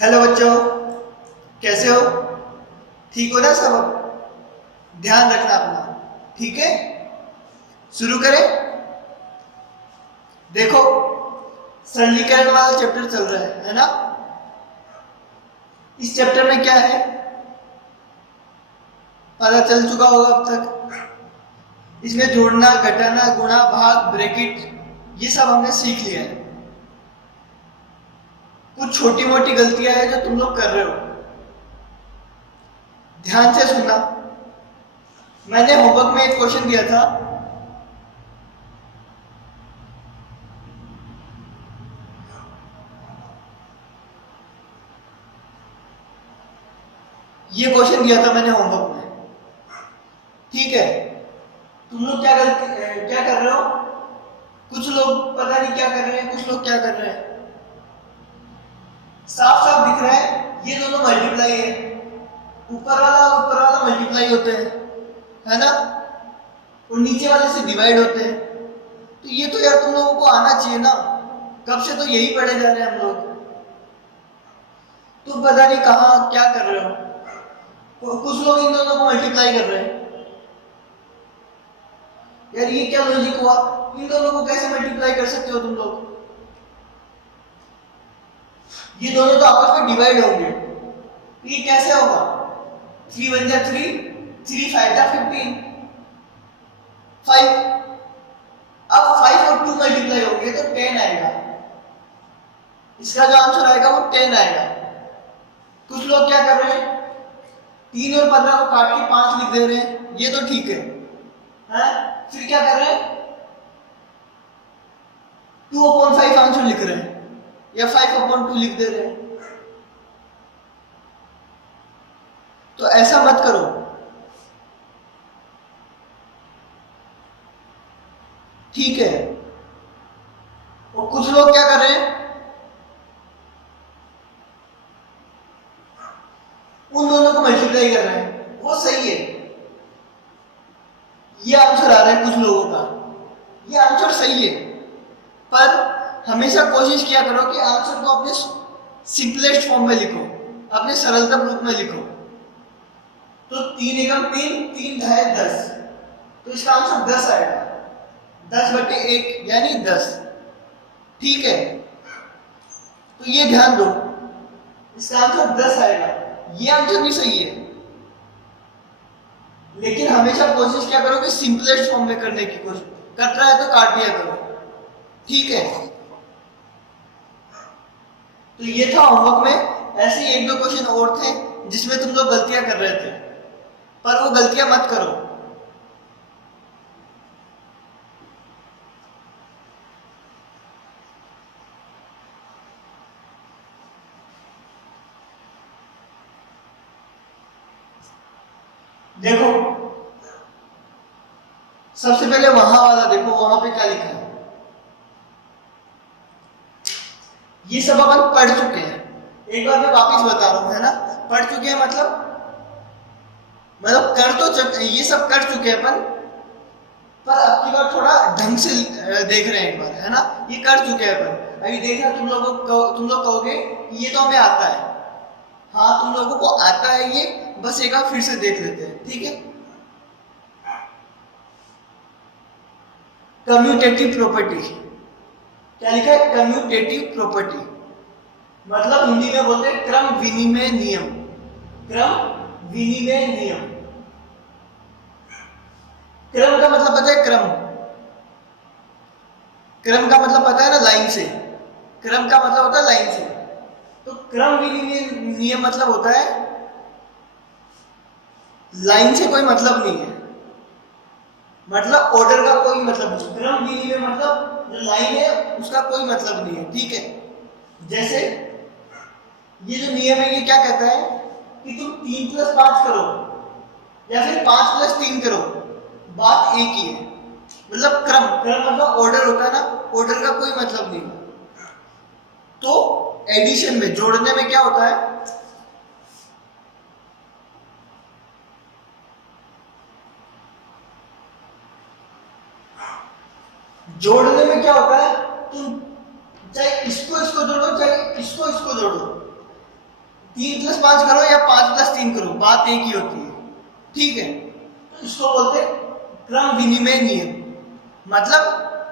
Hello बच्चों, कैसे हो? ठीक हो ना सब? ध्यान रखना अपना, ठीक है? शुरू करें। देखो, सरलीकरण वाला चैप्टर चल रहा है ना? इस चैप्टर में क्या है पता चल चुका होगा अब तक। इसमें जोड़ना, घटाना, गुणा, भाग, ब्रैकेट ये सब हमने सीख लिया है। कुछ छोटी मोटी गलतियां हैं जो तुम लोग कर रहे हो, ध्यान से सुनना। मैंने होमवर्क में एक क्वेश्चन दिया था, ये क्वेश्चन दिया था मैंने होमवर्क में, ठीक है? तुम लोग क्या कर रहे हो? कुछ लोग पता नहीं क्या कर रहे हैं, कुछ लोग क्या कर रहे हैं। साफ साफ दिख रहा है ये दोनों मल्टीप्लाई है, ऊपर वाला और ऊपर वाला मल्टीप्लाई होते हैं, है ना? और नीचे वाले से डिवाइड होते हैं। तो ये तो यार तुम लोगों को आना चाहिए ना, कब से तो यही पढ़े जा रहे हैं हम लोग। तुम पता नहीं कहाँ क्या कर रहे हो। कुछ लोग इन दोनों को मल्टीप्लाई कर रहे हैं। यार ये क्या लॉजिक हुआ? इन दोनों को कैसे मल्टीप्लाई कर सकते हो तुम लोग? ये दोनों तो आपस में डिवाइड होंगे, ये कैसे होगा? 3 1 जा 3, 3 5 जा 15, 5। अब 5 और 2 मल्टीप्लाई होंगे तो 10 आएगा। इसका जो आंसर आएगा वो 10 आएगा। कुछ लोग क्या कर रहे हैं, 3 और 15 को काट के 5 लिख दे रहे हैं, ये तो ठीक है, हैं? फिर क्या कर रहे हैं, 2/5 आंसर लिख रहे हैं या 5/2 लिख दे रहे हैं। तो ऐसा मत करो। ठीक है? और कुछ लोग क्या कर रहे हैं, उन दोनों को मल्टीप्लाई कर रहे हैं, वो सही है। ये आंसर आ रहा है कुछ लोगों का, ये आंसर सही है, पर हमेशा कोशिश किया करो कि आंसर को अपने सिंपलेस्ट फॉर्म में लिखो, अपने सरलतम रूप में लिखो। तो 3 एकम 3, 3 ढाई 10, तो इसका आंसर 10 आएगा। 10/1 यानी 10, ठीक है? तो ये ध्यान दो, इसका आंसर 10 आएगा। ये आंसर भी सही है, लेकिन हमेशा कोशिश क्या करो कि सिंपलेस्ट फॉर्म में करने की कोशिश। कट रहा है तो काट दिया करो, ठीक है? तो ये था होमवर्क में। ऐसे ही 1-2 क्वेश्चन और थे जिसमें तुम लोग गलतियां कर रहे थे, पर वो गलतियां मत करो। देखो, सबसे पहले वहां वाला देखो, वहां पे क्या लिखा है। ये सब अपन पढ़ चुके हैं, एक बार मैं वापस बता रहा हूं, है ना? पढ़ चुके हैं मतलब कर तो ये सब कर चुके हैं अपन, पर अब की बार थोड़ा ढंग से देख रहे हैं एक बार, है ना? ये कर चुके हैं अपन। अभी देखना, तुम लोग कहोगे कि ये तो हमें आता है। हाँ, तुम लोगों को आता है ये, बस एक बार फिर से देख लेते हैं, ठीक है? कम्यूटेटिव प्रॉपर्टी, क्या लिखा है? कम्यूटेटिव प्रॉपर्टी, मतलब हिंदी में बोलते हैं क्रम विनिमय नियम। क्रम विनिमय नियम। क्रम का मतलब पता है? क्रम का मतलब पता है ना? लाइन से। क्रम का मतलब होता है लाइन से। तो क्रम विनिमय नियम मतलब होता है लाइन से कोई मतलब नहीं है, मतलब ऑर्डर का कोई मतलब नहीं। क्रम विनिमय मतलब जो लाइन है उसका कोई मतलब नहीं है, ठीक है? जैसे ये जो नियम है ये क्या कहता है कि तुम 3 + 5 करो या फिर 5 + 3 करो, बात एक ही है। मतलब क्रम मतलब ऑर्डर होता है ना, ऑर्डर का कोई मतलब नहीं। तो एडिशन में, जोड़ने में क्या होता है, जोड़ने में क्या होता है, तुम चाहे इसको जोड़ो, चाहे इसको जोड़ो, 3+5 करो या 5+3 करो, बात एक ही होती है, ठीक है। तो इसको बोलते हैं क्रम विनिमय नियम। मतलब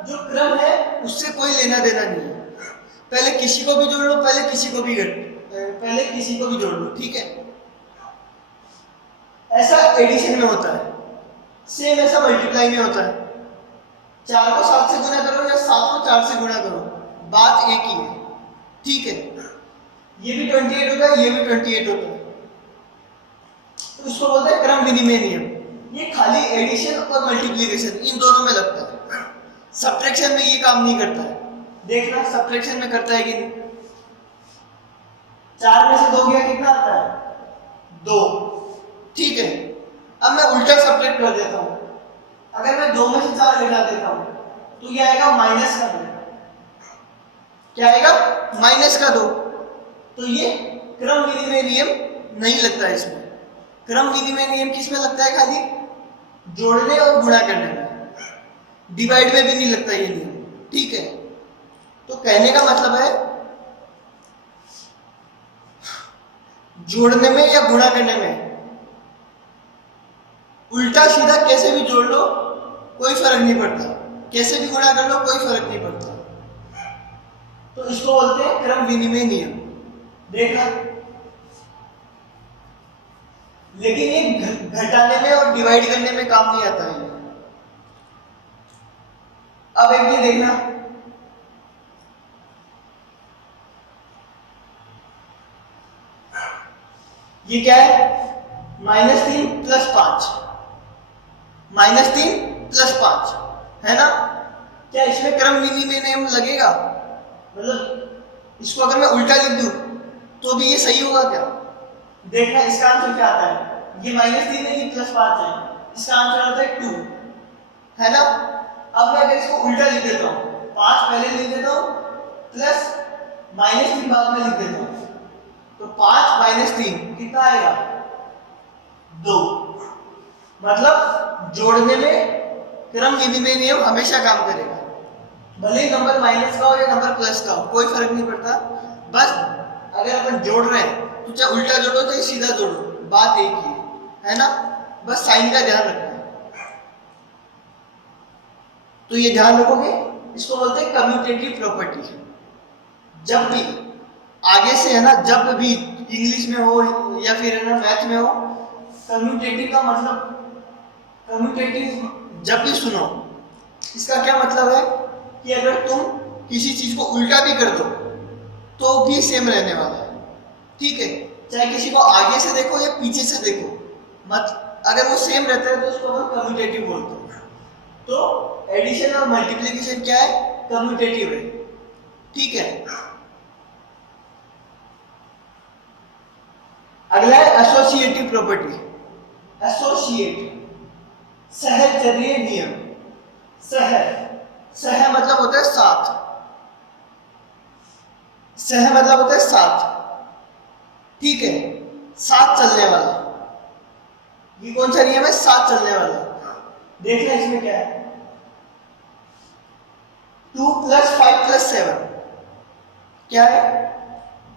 जो क्रम है उससे कोई लेना देना नहीं है, पहले किसी को भी जोड़ लो, पहले किसी को भी जोड़ लो, ठीक है। ऐसा एडिशन में होता है, सेम ऐसा मल्टीप्लाई में होता है। 4 को 7 से गुणा करो या 7 को 4 से गुणा करो, बात एक ही है, ठीक है। ये भी 28 होता है, ये भी 28 होता है। तो इसको बोलते हैं क्रम विनिमय नियम। ये खाली एडिशन और मल्टीप्लिकेशन इन दोनों में लगता है, सब्ट्रैक्शन में ये काम नहीं करता है। देखना सब्ट्रैक्शन में करता है कि नहीं। 4 में से 2 गया, कितना आता है 2, ठीक है। अब मैं उल्टा सब्ट्रैक्ट कर देता हूं, अगर मैं 2 में से 4 घटा देता हूं तो ये आएगा -2। क्या आएगा? -2। तो ये क्रम विनिमय नियम नहीं लगता है इसमें। क्रम विनिमय नियम किस में लगता है? खाली जोड़ने और गुणा करने में, डिवाइड में भी नहीं लगता ये नियम, ठीक है। तो कहने का मतलब है जोड़ने में या गुणा करने में उल्टा सीधा कैसे भी जोड़ लो कोई फर्क नहीं पड़ता, कैसे भी गुणा कर लो कोई फर्क नहीं पड़ता। तो इसको बोलते हैं क्रम विनिमय नियम। देखा, लेकिन ये घटाने में और डिवाइड करने में काम नहीं आता है। अब एक ये देखना, ये क्या है? -3 + 5, -3 + 5 है ना। क्या इसमें क्रम विनिमय नियम लगेगा? मतलब इसको अगर मैं उल्टा लिख दूं तो भी ये सही होगा क्या? देखना इसका आंसर क्या आता है। ये -3 है, ये +5 है, इसका आंसर आता है 2, है ना। अब मैं अगर इसको उल्टा लिख देता हूं, 5 पहले लिख देता हूं प्लस -3 बाद में लिख देता हूं, तो 5 - 3 कितना आएगा? 2। मतलब जोड़ने में क्रम विनिमय नियम हमेशा काम करेगा, भले ही नंबर माइनस का हो या नंबर प्लस का हो, कोई फर्क नहीं पड़ता। बस अगर अपन जोड़ रहे हैं तो चाहे उल्टा जोड़ो चाहे सीधा जोड़ो, बात एक ही है ना। बस साइन का ध्यान रखना है। तो ये ध्यान रखोगे, इसको बोलते हैं कम्यूटेटिव प्रॉपर्टी। जब भी आगे से है ना, जब भी इंग्लिश में हो या फिर है ना मैथ में हो, कम्यूटेटिव का मतलब, कम्यूटेटिव जब भी सुनो इसका क्या मतलब है कि अगर तुम किसी चीज को उल्टा भी कर दो तो भी सेम रहने वाला है, ठीक है। चाहे किसी को आगे से देखो या पीछे से देखो, मत अगर वो सेम रहता है तो उसको हम कम्यूटेटिव बोलते हैं। तो एडिशन और मल्टीप्लिकेशन क्या है? कम्यूटेटिव है, ठीक है। अगला है एसोसिएटिव प्रॉपर्टी। एसोसिएट, सहचर्य नियम। सह मतलब होता है साथ, सह मतलब होता है साथ, ठीक है, साथ चलने वाला। ये कौन सा नियम है? साथ चलने वाला। देखना इसमें क्या है, 2 + 5 + 7 क्या है?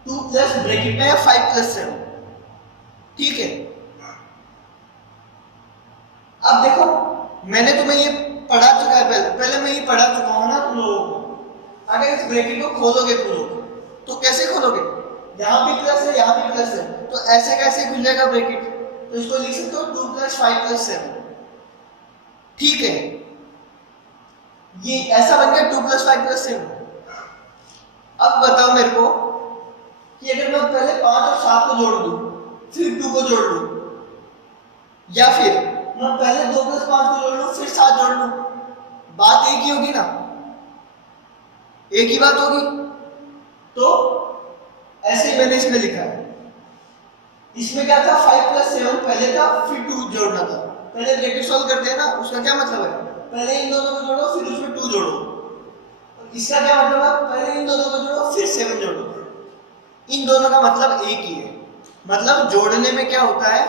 2 प्लस ब्रैकेट में है 5 + 7, ठीक है। अब देखो मैंने तुम्हें ये पढ़ा चुका है, पहले मैं ये पढ़ा चुका हूं ना तुम लोगों को। अगर इस ब्रैकेट को खोलोगे तुम लोग तो कैसे खोलोगे? यहाँ भी प्लस है, यहाँ भी प्लस है, तो ऐसे कैसे खुल जाएगा ब्रैकेट? तो इसको लिख सकते हो 2 + 5 + 7, ठीक है। ये ऐसा बन गया 2 + 5 + 7। अब बताओ मेरे को कि अगर मैं पहले 5 और 7 को जोड़ दूं फिर 2 को जोड़ लूं, या फिर मैं पहले 2 + 5 को जोड़ लूं फिर 7 जोड़ लूं, बात एक ही होगी ना, एक ही बात होगी। तो ऐसे ही मैंने इसमें लिखा है। इसमें क्या था? 5 + 7 पहले था, फिर 2 जोड़ना था। पहले ब्रैकेट सॉल्व कर देना, उसका क्या मतलब है? पहले इन दोनों को जोड़ो फिर उसमें 2 जोड़ो। इसका क्या मतलब है? पहले इन दोनों को जोड़ो फिर 7 जोड़ो। इन दोनों का मतलब एक ही है। मतलब जोड़ने में क्या होता है,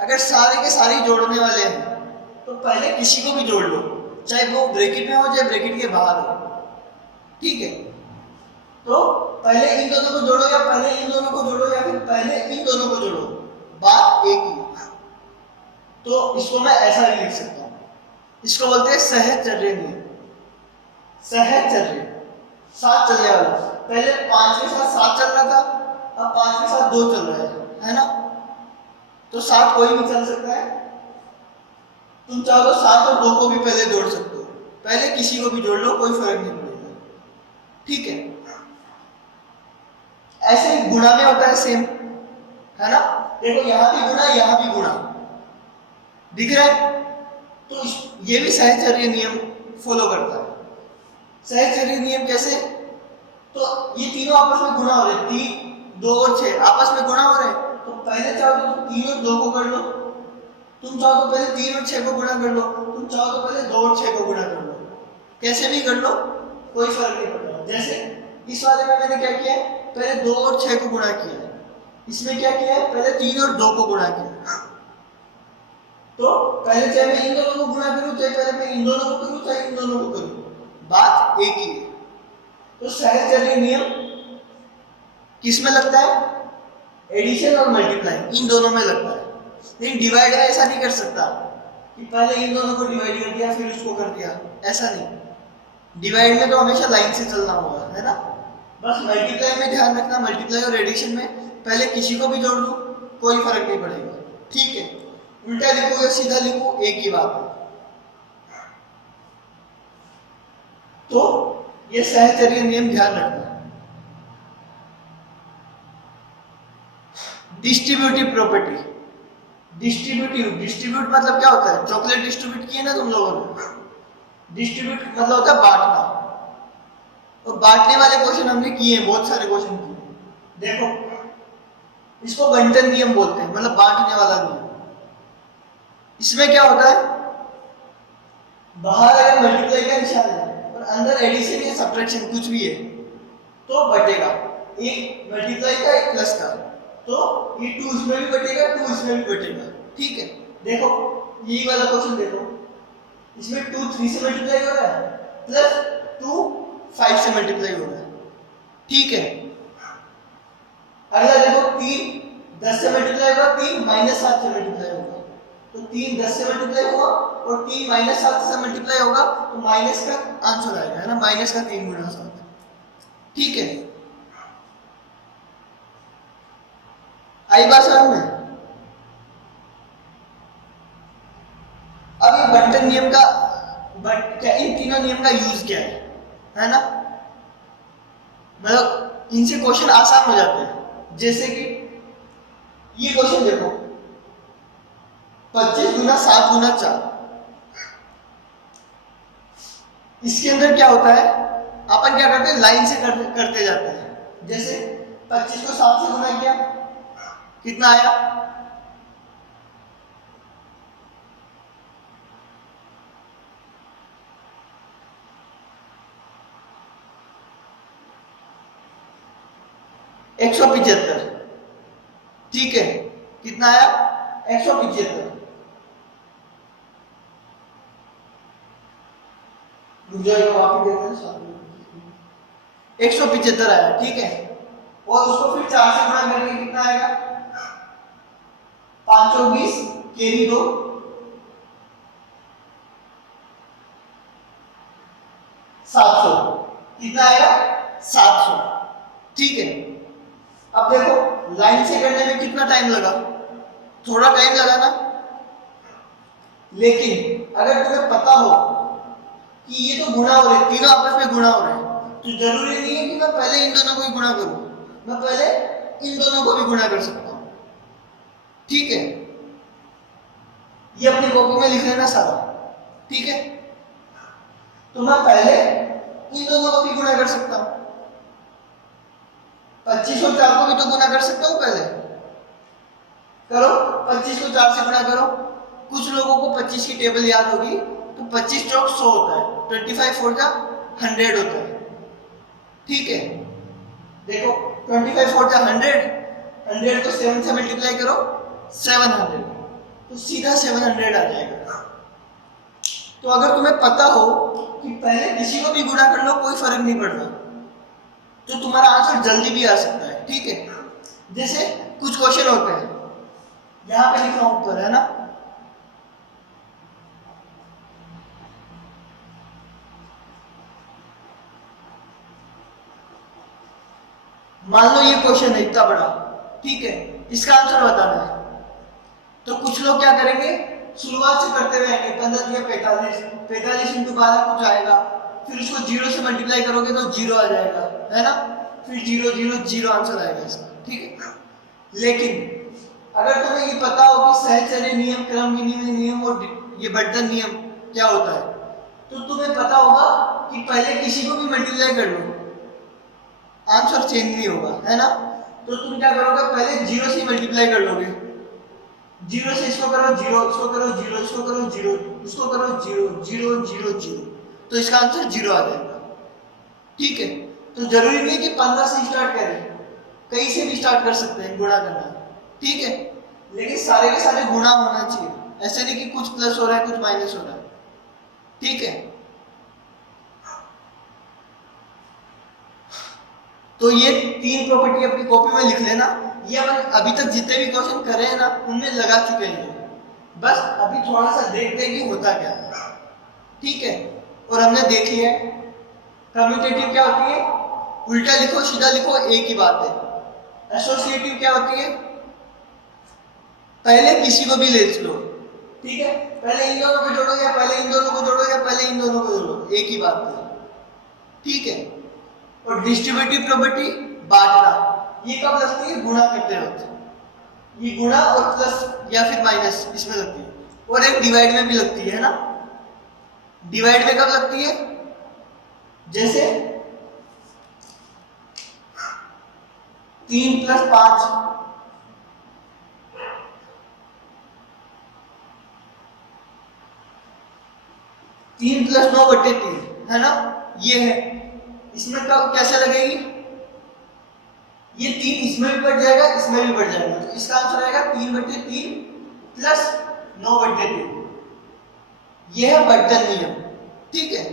अगर सारे के सारे जोड़ने वाले हैं तो पहले किसी को भी जोड़ लो, चाहे वो ब्रैकेट में हो चाहे ब्रैकेट के बाहर हो, ठीक है। तो पहले इन दोनों को जोड़ो या पहले इन दोनों को जोड़ो या फिर पहले इन दोनों को जोड़ो, बात एक ही। तो इसको मैं ऐसा भी लिख सकता हूं, इसको बोलते हैं सहचर्य नियम। सहचर्य, साथ चलने वाला। पहले 5 के साथ 7 चल रहा था, अब 5 के साथ 2 चल रहा है ना। तो 7 कोई भी चल सकता है, तुम चाहो तो 7 और 2 को भी पहले जोड़ सकते हो, पहले किसी को भी जोड़ लो, कोई फर्क नहीं पड़ेगा, ठीक है। ऐसे ही गुणा में होता है सेम, है ना। देखो यहां भी गुणा, यहां भी गुणा, दिख रहा है। तो ये भी सहचर्य नियम फॉलो करता है। सहचर्य नियम कैसे, तो ये तीनों आपस में गुणा हो रहे, 3 2 और 6 आपस में गुणा हो रहे, तो पहले चाहो तो तुम 3 और 2 को कर लो, तुम चाहो तो पहले 3 और 6 को गुणा कर लो, तुम चाहो तो पहले 2 और 6 को गुणा कर लो, कैसे भी कर लो, कोई फर्क नहीं पड़ता। जैसे इस वाले में मैंने क्या किया है, पहले 2 और 6 को गुणा किया, इसमें क्या किया है, पहले 3 और 2 को गुणा किया। तो पहले चाहे मैं इन दोनों को गुणा करूं, चाहे पहले मैं इन दोनों को करूं, चाहे इन दोनों को करूं, बात एक ही है। तो सहचर्य नियम किस में लगता है, एडिशन और मल्टीप्लाई, इन दोनों में लगता है। लेकिन डिवाइड में ऐसा नहीं कर सकता कि पहले इन दोनों को डिवाइड कर दिया फिर उसको कर दिया, ऐसा नहीं। डिवाइड में तो हमेशा लाइन से चलना होगा, है ना। बस मल्टीप्लाई में ध्यान रखना, मल्टीप्लाई और एडिशन में पहले किसी को भी जोड़ दो, कोई फर्क नहीं पड़ेगा, ठीक है। उल्टा लिखो या सीधा लिखो, एक ही बात है। तो ये सहचर्य नियम ध्यान रखना। डिस्ट्रीब्यूटिव प्रॉपर्टी, डिस्ट्रीब्यूट मतलब क्या होता है, चॉकलेट डिस्ट्रीब्यूट किए ना तुम लोगों ने, डिस्ट्रीब्यूट मतलब होता है बांटना, और बांटने वाले क्वेश्चन हमने किए, बहुत सारे क्वेश्चन किए। देखो इसको बंटन नियम बोलते हैं, मतलब बांटने वाला नियम। इसमें क्या होता है, बाहर अगर मल्टीप्लाई का निशान है और अंदर एडिशन या सब्ट्रैक्शन कुछ भी है तो बटेगा, एक मल्टीप्लाई का एक प्लस का, तो ये 2 इसमें भी बटेगा, 2 इसमें भी बटेगा, ठीक है। देखो यही वाला क्वेश्चन देखो, इसमें 2 3 से मल्टीप्लाई हो रहा है, प्लस 2 5 से मल्टीप्लाई हो रहा है, ठीक है। अगला देखो 3 10 से मल्टीप्लाई होगा, 3 -7 से मल्टीप्लाई होगा, तो 3 10 से मल्टीप्लाई हुआ और 3 -7 से मल्टीप्लाई होगा, तो माइनस का आंसर आएगा, है ना, माइनस का 3 गुना 7, ठीक है। आई बात समझ में। अब ये बंटन नियम का क्या, इन तीनों नियम का यूज क्या है ना, मतलब इनसे क्वेश्चन आसान हो जाते हैं। जैसे कि ये क्वेश्चन देखो, 25 गुना 7 गुना 4, इसके अंदर क्या होता है, अपन क्या करते हैं, लाइन से करते जाते हैं। जैसे 25 को 7 से गुना किया, कितना आया, $175, ठीक है। कितना आया, 175, वापस देते हैं, 175 आया, ठीक है। और उसको फिर 4 से गुणा करके कितना आएगा, 520 कैरी 2, 700, कितना आएगा, 700, ठीक है। अब देखो लाइन से करने में कितना टाइम लगा, थोड़ा टाइम लगा ना, लेकिन अगर तुम्हें पता हो कि ये तो गुणा हो रहे, तीनों आपस में गुणा हो रहे हैं, तो जरूरी नहीं है कि मैं पहले इन दोनों को ही गुणा करूं, मैं पहले इन दोनों को भी गुणा कर सकता हूं, ठीक है। ये अपनी कॉपी में लिख लेना सारा, ठीक है। तो मैं पहले इन दोनों को भी गुणा कर सकता हूं, 25 और 4 को भी तो गुणा कर सकता हूं, पहले करो, 25 को 4 से गुणा करो। कुछ लोगों को 25 की टेबल याद होगी, तो 25 चौक 100 होता है, 25 4 जा 100 होता है, ठीक है। देखो 25 4 जा 100 को 7 से मल्टीप्लाई करो, 700, तो सीधा 700 आ जाएगा। तो अगर तुम्हें पता हो कि पहले किसी को भी गुणा कर लो, कोई फर्क नहीं पड़ता, तो तुम्हारा आंसर जल्दी भी आ सकता है। ठीक है, जैसे कुछ क्वेश्चन होते हैं, यहां पे लिखा हूं ऊपर, है ना, मान लो ये क्वेश्चन है इतना बड़ा, ठीक है, इसका आंसर बताना है। तो कुछ लोग क्या करेंगे, शुरुआत से करते हुए आएंगे, 15 दिया 45, 45 इंटू 12 कुछ आएगा, फिर उसको 0 से मल्टीप्लाई करोगे तो 0 आ जाएगा, है ना, फिर 0 0 0 आंसर आएगा इसका। ठीक है, लेकिन अगर तुम्हें ये पता हो कि सहचर्य नियम, क्रम विनिमय नियम और ये बढ़तन नियम क्या होता है, तो तुम्हें पता होगा कि पहले किसी को भी मल्टीप्लाई कर लो, आंसर चेंज नहीं होगा, है ना। तो तुम क्या करोगे, पहले 0 से मल्टीप्लाई कर लोगे, 0 से इसको करो 0, इसको करो 0, इसको करो 0, इसको करो 0 0 0 0, तो इसका आंसर 0 आ जाएगा। ठीक है, तो जरूरी नहीं है कि 15 से स्टार्ट करें, कहीं से भी स्टार्ट कर सकते हैं गुणा करना। ठीक है, लेकिन सारे के सारे गुणा होना चाहिए, ऐसे नहीं कि कुछ प्लस हो रहा है कुछ माइनस हो रहा है। ठीक है, तो ये 3 प्रॉपर्टी अपनी कॉपी में लिख लेना। ये अपन अभी तक जितने भी क्वेश्चन करे हैं ना उनमें लगा चुके हैं, बस अभी थोड़ा सा देखते हैं कि होता क्या है। ठीक है, और हमने देख लिया है कम्यूटेटिव क्या होती है, उल्टा लिखो सीधा लिखो एक ही बात है। एसोसिएटिव क्या होती है, पहले किसी को भी ले लो, ठीक है, पहले इन दोनों को जोड़ो या पहले इन दोनों को जोड़ो या पहले इन दोनों को जोड़ो, एक ही बात है। ठीक है, और डिस्ट्रीब्यूटिव प्रॉपर्टी बांटना, ये कब लगती है, गुणा करते वक्त, ये गुणा और प्लस या फिर माइनस इसमें लगती है, और एक डिवाइड में भी लगती है ना। डिवाइड में कब लगती है, जैसे 3 + 5, 3 + 9/3, है ना, ये है। इसमें कब कैसे लगेगी, ये 3 इसमें भी बढ़ जाएगा इसमें भी बढ़ जाएगा, तो इसका आंसर आएगा 3/3 + 9/3, यह है बढ़तन नियम। ठीक है,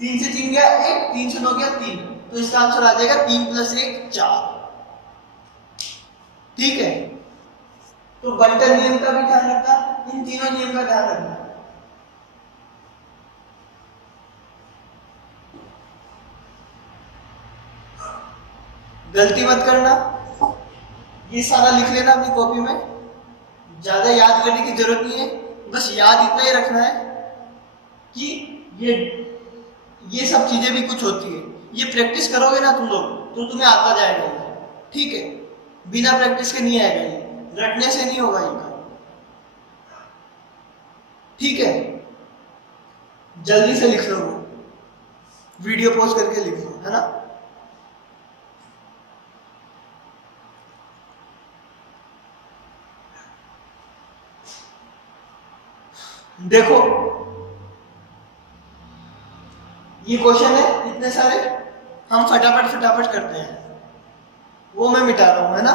3 से 3 गया 1, 3 से 9 गया 3, तो इसका आंसर आ जाएगा 3 + 1 4। ठीक है, तो बढ़तन नियम का भी ध्यान रखना, इन तीनों नियम का ध्यान रखना। गलती मत करना, ये सारा लिख लेना अपनी कॉपी में, ज्यादा याद करने की जरूरत नहीं है, बस याद इतना ही रखना है कि ये सब चीजें भी कुछ होती है, ये प्रैक्टिस करोगे ना तुम लोग तो तुम्हें आता जाएगा। ठीक है, बिना प्रैक्टिस के नहीं आएगा, ये रटने से नहीं होगा इनका। ठीक है, जल्दी से लिख लो, वीडियो पॉज करके लिख लो, है ना। देखो ये क्वेश्चन है इतने सारे, हम फटाफट फटाफट करते हैं, वो मैं मिटा रहा हूं, है ना।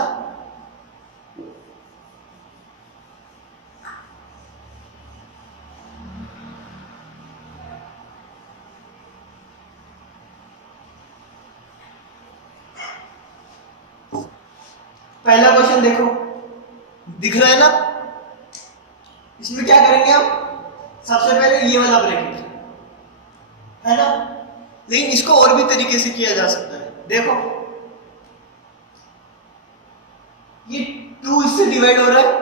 पहला क्वेश्चन देखो, दिख रहा है ना, इसमें क्या करेंगे हम, सबसे पहले ये वाला ब्रैकेट, है ना, लेकिन इसको और भी तरीके से किया जा सकता है। देखो ये 2 इससे डिवाइड हो रहा है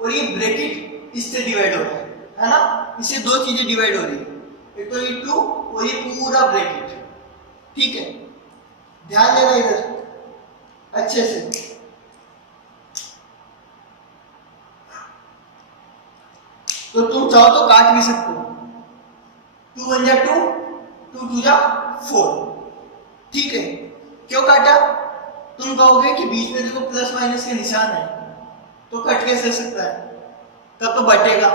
और ये ब्रैकेट इससे डिवाइड हो रहा है ना, इससे दो चीजें डिवाइड हो रही है, एक तो ये 2 और ये पूरा ब्रैकेट। ठीक है, ध्यान देना इधर अच्छे से। तो तुम चाहो तो काट भी सकते हो, 2 × 1 = 2, 2 × 2 = 4। ठीक है, क्यों काटा, तुम कहोगे कि बीच में देखो प्लस माइनस के निशान है तो कट कैसे सकता है, तब तो बटेगा,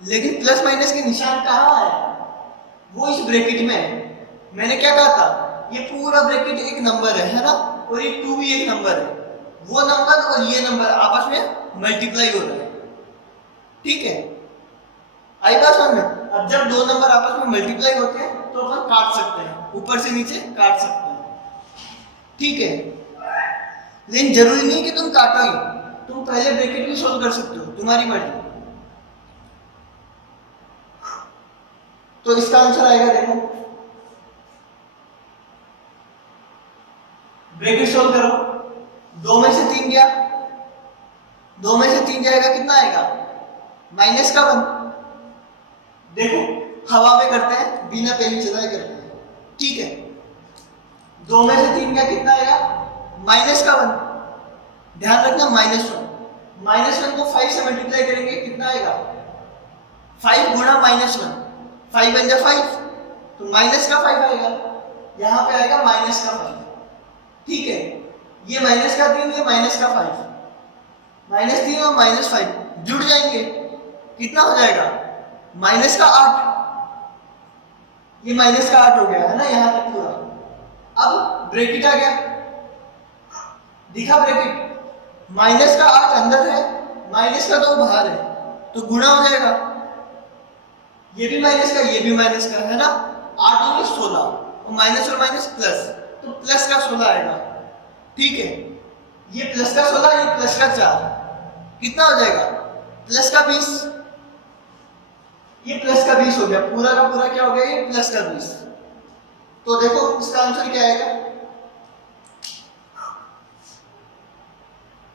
लेकिन प्लस माइनस के निशान कहाँ है, वो इस ब्रैकेट में है। मैंने क्या कहा था, ये पूरा ब्रैकेट एक नंबर है ना, और ये 2 भी एक नंबर है, वो नंबर और ये नंबर आपस में मल्टीप्लाई हो रहा है। ठीक है, आई बात समझ में। अब जब दो नंबर आपस में मल्टीप्लाई होते हैं तो अपन काट सकते हैं, ऊपर से नीचे काट सकते हैं। ठीक है, लेकिन जरूरी नहीं कि तुम काटो ही, तुम पहले ब्रैकेट भी सोल्व कर सकते हो, तुम्हारी मर्जी। तो इसका आंसर आएगा, देखो ब्रैकेट सोल्व करो, 2 में से 3 गया, 2 में से 3 जाएगा, कितना आएगा, माइनस का 1। देखो हवा में करते हैं, बिना पेन चलाए करते हैं, ठीक है। 2 में से 3 गया, कितना आएगा, माइनस का 1। ध्यान रखना -1, -1 को 5 से मल्टीप्लाई करेंगे, कितना आएगा, 5 गुणा -1, 5 बन जा 5, तो माइनस का 5 आएगा, यहां पे आएगा माइनस का 5, ठीक है। ये माइनस का 3, ये माइनस का 5, -3 और -5 जुड़ जाएंगे, कितना हो जाएगा, माइनस का 8, ये माइनस का 8 हो गया है ना यहां तक पूरा। अब ब्रैकेट आ गया, दिखा ब्रैकेट, माइनस का 8 अंदर है, माइनस का 2 बाहर है, तो गुणा हो जाएगा, ये भी माइनस का, ये भी माइनस का, है ना। 8 और 16, और माइनस और माइनस प्लस, तो प्लस का 16 आएगा, ठीक है। ये प्लस का 16, ये प्लस का 4, कितना हो जाएगा, प्लस का 20, ये प्लस का 20 हो गया, पूरा का पूरा क्या हो गया, ये प्लस का 20। तो देखो इसका आंसर क्या आएगा,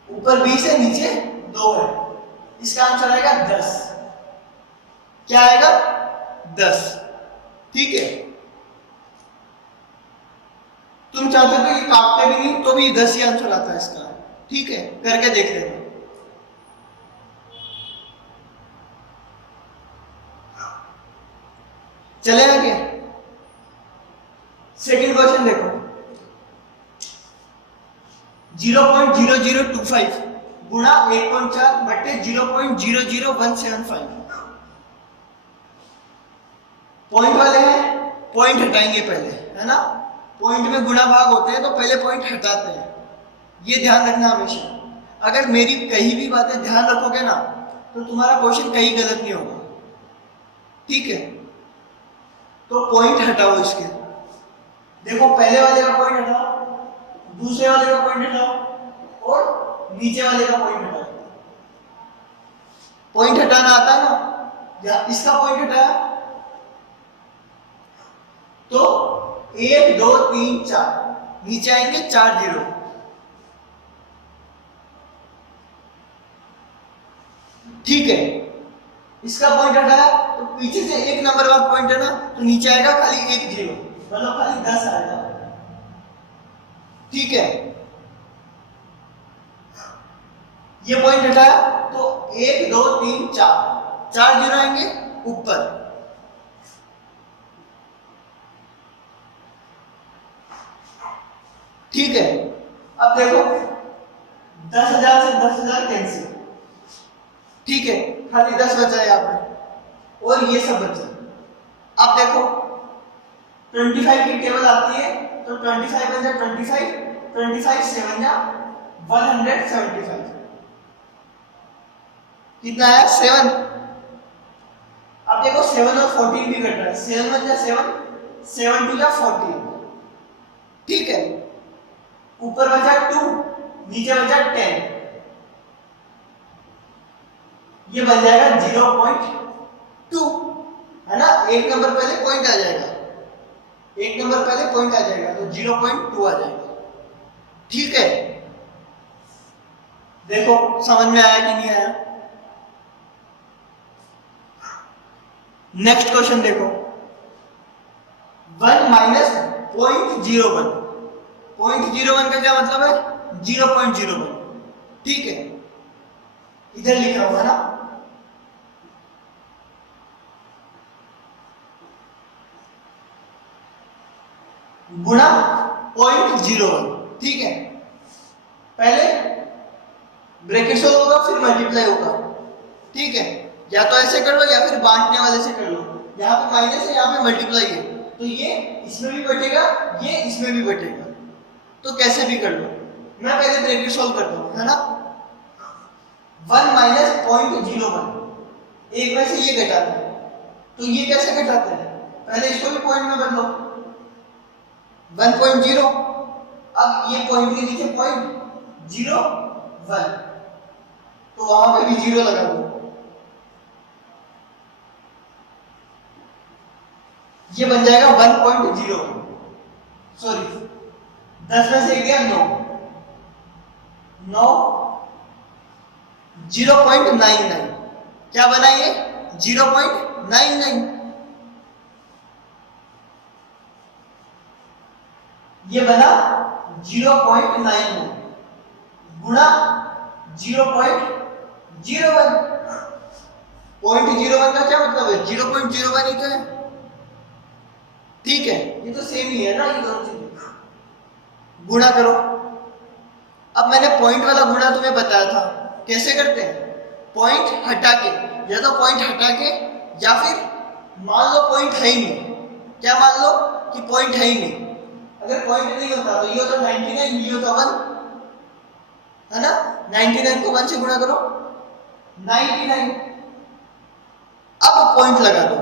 ऊपर 20 है, नीचे 2 है, इसका आंसर आएगा 10। क्या आएगा, 10, ठीक है। तुम चाहते तो ये काटते भी नहीं तो भी 10 ही आंसर आता है इसका, ठीक है, करके देख लेना। चले आगे, सेकंड क्वेश्चन देखो, 0.0025 गुणा 1.4 बट्टे 0.00175। पॉइंट वाले हैं, पॉइंट हटाएंगे पहले, है ना। पॉइंट में गुणा भाग होते हैं तो पहले पॉइंट हटाते हैं, ये ध्यान रखना हमेशा। अगर मेरी कहीं भी बातें ध्यान रखोगे ना तो तुम्हारा क्वेश्चन कहीं गलत नहीं होगा, ठीक है। तो पॉइंट हटाओ इसके, देखो पहले वाले का पॉइंट हटाओ, दूसरे वाले का पॉइंट हटाओ और नीचे वाले का पॉइंट हटाओ। पॉइंट हटाना आता है ना, या इसका पॉइंट हटाया तो 1 2 3 4, नीचे आएंगे 4 0, ठीक है। इसका पॉइंट हटाया तो पीछे से 1 नंबर वाला पॉइंट है ना, तो नीचे आएगा खाली 1 0, मतलब खाली 10 आएगा, ठीक है। ये पॉइंट हटाया तो 1 2 3 4 0 आएंगे ऊपर, ठीक है। अब देखो 10,000 से 10,000 कैंसिल, ठीक है, खाली 10 बचा है यहाँ पे और ये सब बचा। अब देखो 25 की टेबल आती है तो 25 बन जाए 25, 25 से बन जा 175, कितना आया 7। अब देखो 7 और 14 भी कट रहा है, 7 बन जा 7, 7 2 जा 14, ठीक है। ऊपर बचा 2, नीचे बचा 10, ये बन जाएगा 0.2, है ना। एक नंबर पहले पॉइंट आ जाएगा, एक नंबर पहले पॉइंट आ जाएगा तो 0.2 आ जाएगा, ठीक है। देखो समझ में आया कि नहीं आया। नेक्स्ट क्वेश्चन देखो, 1 माइनस 0.01, 0.01 का क्या मतलब है, 0.01, ठीक है। इधर लिखा हुआ है ना, गुणा 0.01, ठीक है। पहले ब्रैकेट सोल्व होगा फिर मल्टीप्लाई होगा, ठीक है। या तो ऐसे कर लो या फिर बांटने वाले से कर लो, यहाँ पे माइनस है यहाँ पे मल्टीप्लाई है, तो ये इसमें भी बटेगा ये इसमें भी बटेगा, तो कैसे भी कर लो। मैं पहले ब्रैकेट सोल्व करता हूँ, है ना। 1 माइनस 0.01, एक में से ये घटाते हैं, तो ये कैसे घटाते हैं, पहले इसको भी पॉइंट में बदलो, 1.0 अब ये पॉइंट के नीचे पॉइंट 0 1, तो वहां पे भी 0 लगा दो। ये बन जाएगा 1.0, सॉरी 10 में से गया 9, 0.99, क्या बना ये 0.99। ये बना 0.99 गुणा 0.01। पॉइंट 01 का क्या मतलब है, 0.01 ही तो है, ठीक है, ये तो सेम ही है ना, ये दोनों चीजें गुणा करो। अब मैंने पॉइंट वाला गुणा तुम्हें बताया था, कैसे करते हैं, पॉइंट हटा के, या तो पॉइंट हटा के, या फिर मान लो पॉइंट है ही नहीं, क्या मान लो कि पॉइंट है ही नहीं, अगर पॉइंट नहीं होता तो ये होता 99, ये होता 1, है ना, 99 को 1 से गुणा करो 99। अब पॉइंट लगा दो,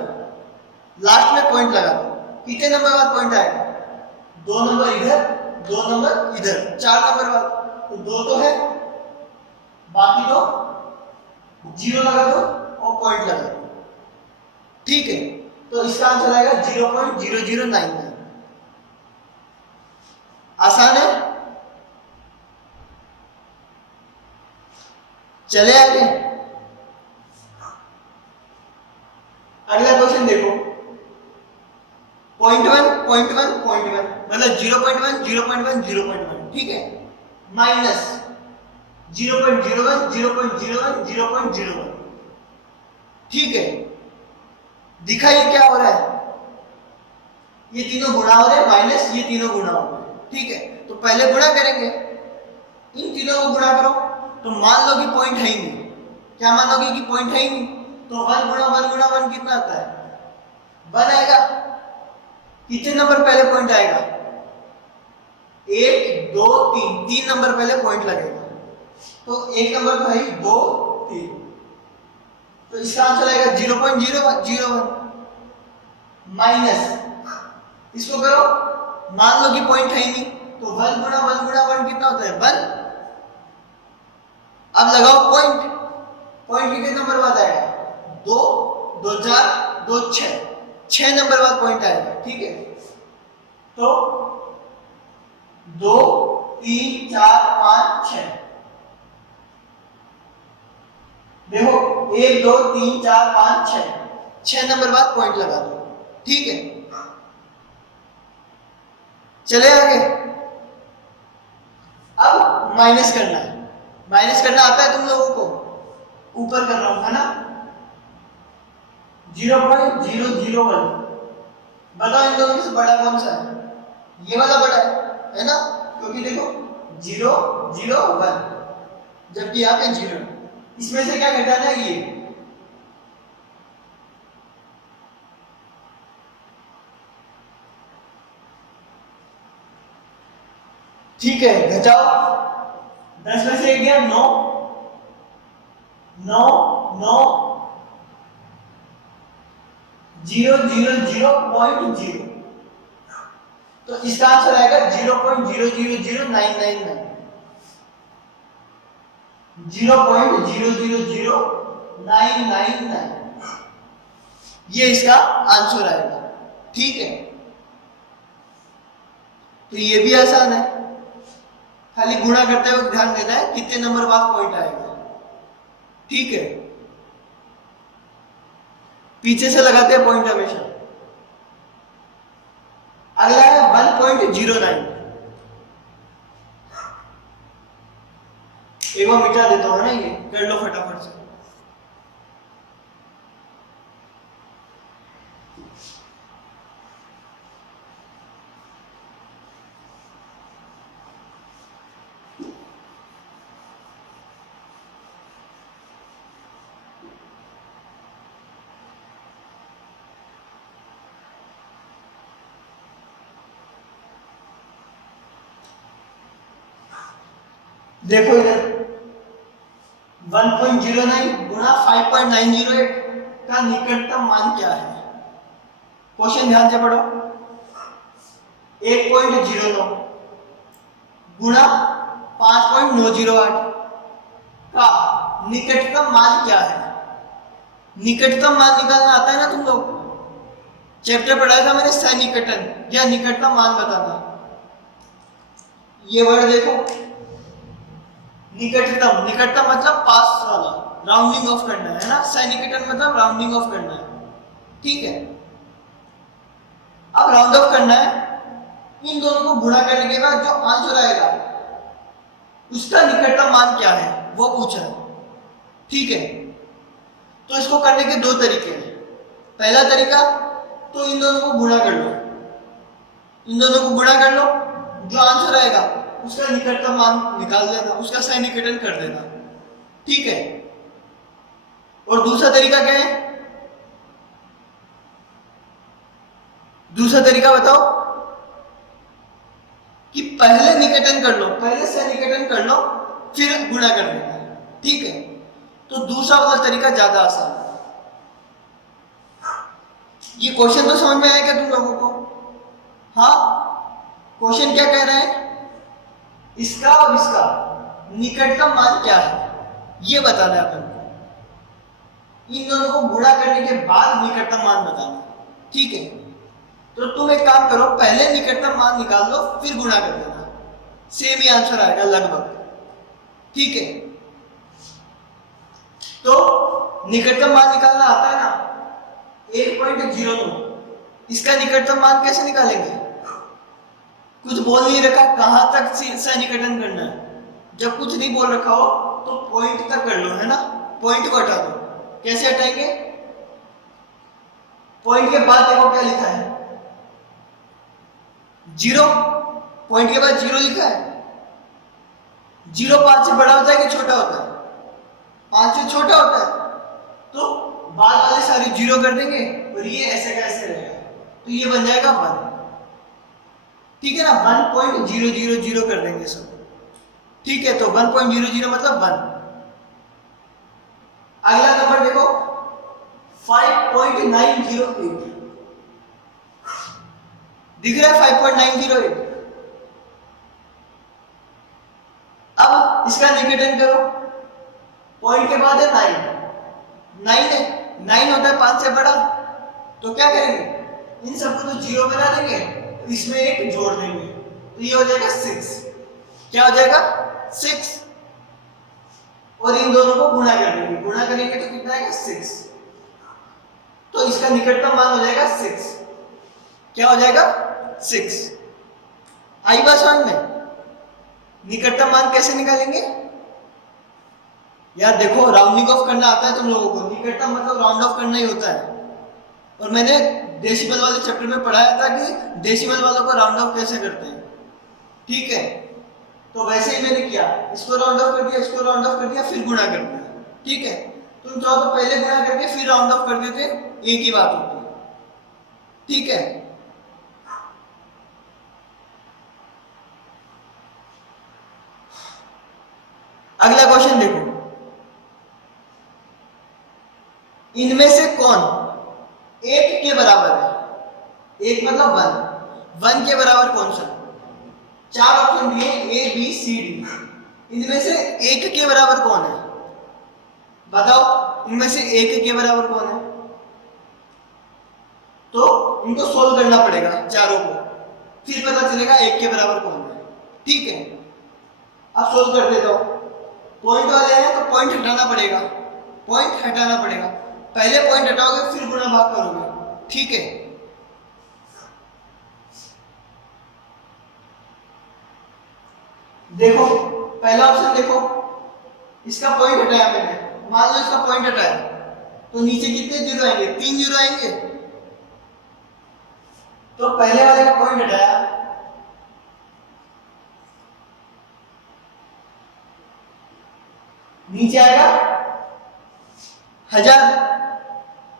लास्ट में पॉइंट लगा दो, कितने नंबर बाद पॉइंट आएगा, 2 नंबर इधर 2 नंबर इधर, 4 नंबर बाद, तो 2 तो है, बाकी दो 0 लगा दो और पॉइंट लगा दो, ठीक है। तो इसका आंसर आएगा 0.0099। आसान है, चले आगे। अगला क्वेश्चन देखो, 0.1 0.1 0.1 मतलब 0.1 0.1 0.1, ठीक है, माइनस 0.01 0.01 0.01, ठीक है। दिखाइए क्या हो रहा है, ये तीनों गुणा हो रहे हैं, माइनस ये तीनों गुणा हो रहे हैं, ठीक है। तो पहले गुणा करेंगे, इन तीनों को गुणा करो, तो मान लो कि पॉइंट है ही नहीं, क्या मानोगे कि पॉइंट है ही नहीं, तो 1 गुणा 1 गुणा 1 कितना आता है, 1 आएगा। कितने नंबर पहले पॉइंट आएगा, 1 2 3, 3 नंबर पहले पॉइंट लगेगा, तो 1 नंबर भाई 2 3, तो इसका आंसर आएगा 0.01 माइनस, इसको करो, मान लो कि पॉइंट है ही नहीं, तो 1 गुणा 1 गुणा 1 कितना होता है, 1। अब लगाओ पॉइंट, पॉइंट कितने नंबर बाद आएगा, 2 2 4 2 6, 6 नंबर बाद पॉइंट आएगा, ठीक है। तो 2 3 4 5 6, देखो 1 2 3 4 5 6, 6 नंबर बाद पॉइंट लगा दो, ठीक है। चले आगे, अब माइनस करना है, माइनस करना आता है तुम लोगों को, ऊपर कर रहा हूं, है ना, 0.001, बताओ इन दोनों में से बड़ा कौन सा है, ये वाला बड़ा है ना, क्योंकि देखो 0 0 1, जबकि यहाँ पे 0, इसमें से क्या घटाना है, ये ठीक है, घटाओ, 10 में से 1 गया 9 9 9 0 0 0.0, तो इसका आंसर आएगा 0.000999, 0.000999, ये इसका आंसर आएगा, ठीक है। तो ये भी आसान है, खाली गुणा करते वक्त ध्यान देना है कितने नंबर बाद पॉइंट आएगा, ठीक है। पीछे से लगाते हैं पॉइंट हमेशा। अगला है 1.09, एक बार मिटा देता हूं ना, ये कर लो फटाफट से। देखो इधर 1.09 गुणा 5.908 का निकटतम मान क्या है, क्वेश्चन ध्यान से पढ़ो। 1.09 गुणा 5.908 का निकटतम मान क्या है। निकटतम मान निकालना आता है ना तुम लोग, चैप्टर पढ़ाया था मैंने सन्निकटन या निकटतम मान बताना। ये वर्ड देखो, निकटतम, निकटतम मतलब पास वाला, राउंडिंग ऑफ करना है ना, सन्निकटन मतलब राउंडिंग ऑफ करना है, ठीक है। अब राउंड ऑफ करना है, इन दोनों को गुणा करने के बाद जो आंसर आएगा उसका निकटतम मान क्या है वो पूछा है, ठीक है। तो इसको करने के दो तरीके हैं। पहला तरीका, तो इन दोनों को गुणा कर लो, इन दोनों को गुणा कर लो, जो आंसर आएगा उसका निकटतम मान निकाल देना, उसका सन्निकटन कर देना, ठीक है। और दूसरा तरीका क्या है, दूसरा तरीका बताओ कि पहले निकटन कर लो, पहले सन्निकटन कर लो, फिर गुणा कर देना, ठीक है। तो दूसरा वाला तरीका ज्यादा आसान है। ये क्वेश्चन तो समझ में आया क्या तुम लोगों को? हाँ, क्वेश्चन क्या कह रहे हैं, इसका और इसका निकटतम मान क्या है ये बताना है अपन को। इन दोनों को गुणा करने के बाद निकटतम मान बताना, ठीक है। तो तुम एक काम करो, पहले निकटतम मान निकाल लो, फिर गुणा कर देना, सेम ही आंसर आएगा लगभग, ठीक है। तो निकटतम मान निकालना आता है ना, 1.02, इसका निकटतम मान कैसे निकालेंगे? कुछ बोल नहीं रखा, कहां तक सन्निकटन करना है, जब कुछ नहीं बोल रखा हो तो पॉइंट तक कर लो, है ना, पॉइंट को हटा दो। कैसे हटाएंगे? पॉइंट के बाद देखो क्या लिखा है, 0, पॉइंट के बाद 0 लिखा है। 0 5 से बड़ा होता है कि छोटा होता है? 5 से छोटा होता है, तो बाद वाले सारे 0 कर देंगे और ये ऐसे का ऐसे रहेगा, तो ये बन जाएगा 1, ठीक है ना, 1.000 कर देंगे सब, ठीक है। तो 1.00 मतलब 1। अगला नंबर देखो 5.908, दिख रहा है 5.908। अब इसका निकटन करो, पॉइंट के बाद है 9 है, 9 होता है 5 से बड़ा, तो क्या करेंगे, इन सबको तो 0 बना देंगे, इसमें एक जोड़ देंगे, तो ये हो जाएगा 6। क्या हो जाएगा? 6। और इन दोनों को गुणा कर देंगे, गुणा करेंगे तो कितना आएगा? 6। तो इसका निकटतम मान हो जाएगा 6। क्या हो जाएगा? 6। आई बात समझ में? निकटतम मान कैसे निकालेंगे यार? देखो, राउंडिंग ऑफ करना आता है तुम लोगों को, निकटतम मतलब राउंड ऑफ करना ही होता है। और मैंने डेसिमल वाले चैप्टर में पढ़ाया था कि डेसिमल वालों को राउंड ऑफ कैसे करते हैं, ठीक है। तो वैसे ही मैंने किया, इसको राउंड ऑफ कर दिया, इसको राउंड ऑफ कर दिया, फिर गुणा कर दिया, ठीक है। तुम चाहो तो पहले गुणा करके फिर राउंड ऑफ कर देते, एक ही बात होती, ठीक है। अगला क्वेश्चन देखो, इनमें से कौन 1 के बराबर है? 1 मतलब 1 के बराबर कौन सा? 4 ऑप्शन दिए, A B C D, इनमें से 1 के बराबर कौन है? बताओ, इनमें से 1 के बराबर कौन है? तो इनको सोल्व करना पड़ेगा चारों को, फिर पता चलेगा 1 के बराबर कौन है, ठीक है। अब सोल्व कर देता हूं। पॉइंट वाले हैं तो पॉइंट हटाना पड़ेगा, पॉइंट हटाना पड़ेगा, पहले पॉइंट हटाओगे फिर गुणा भाग करोगे, ठीक है। देखो पहला ऑप्शन देखो, इसका पॉइंट हटाया मैंने, मान लो इसका पॉइंट हटाया, तो नीचे कितने जीरो आएंगे? 3 जीरो आएंगे। तो पहले वाले का पॉइंट हटाया, नीचे आएगा 1000,